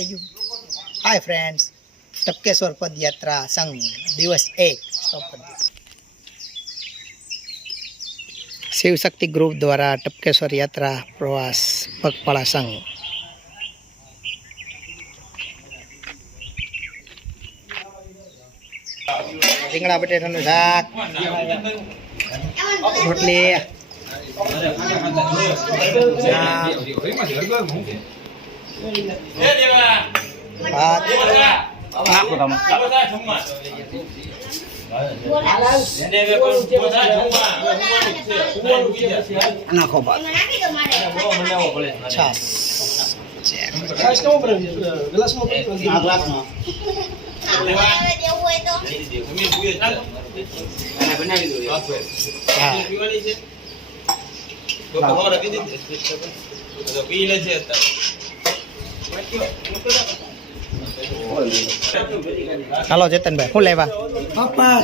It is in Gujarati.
થઈ ગયું. હાય ફ્રેન્ડ્સ, ટપકેશ્વર પદયાત્રા સંઘ દિવસ 1 સ્ટોપ કરી દો. શિવશક્તિ ગ્રુપ દ્વારા ટપકેશ્વર યાત્રા પ્રવાસ પગપાળા સંઘ. રીંગણા બટેટાનું શાક, રોટલી, છાસ. હાલો ચેતનભાઈ, શું લેવા? પાપા